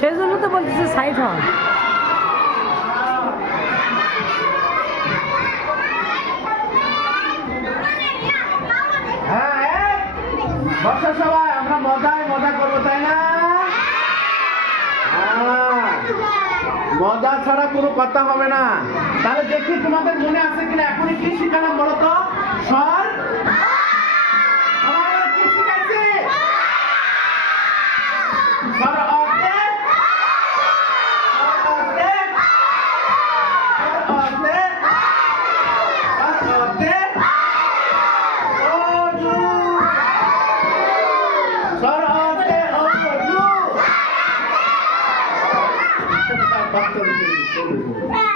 সেজন্য তো বলতেছে সাইড হন। হ্যাঁ, বসো সবাই, আমরা মজা করবো, তাই না? মজা ছাড়া কোনো কথা হবে না। তাহলে দেখি তোমাদের মনে আছে কিনা, এখনই কি শিখালাম বলো তো? স্বর আমার কি শিখাইছে? স্বর অর্ধেক,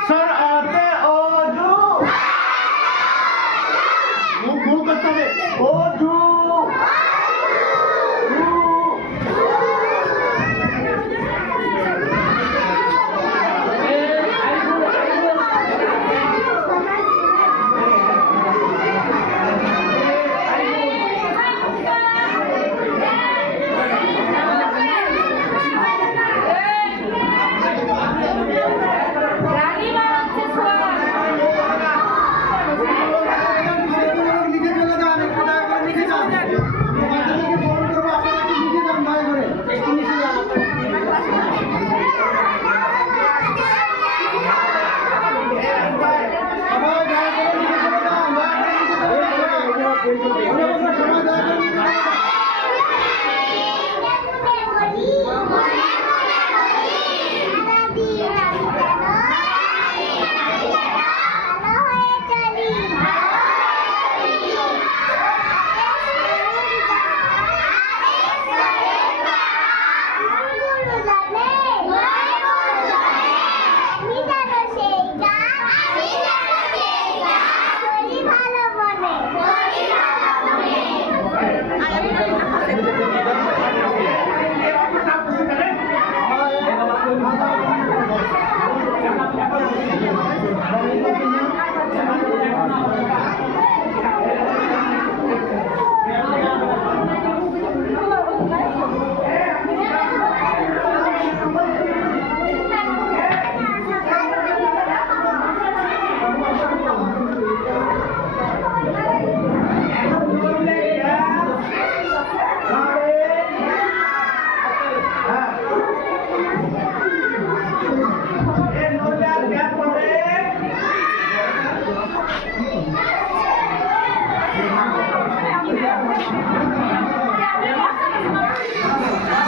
স্বর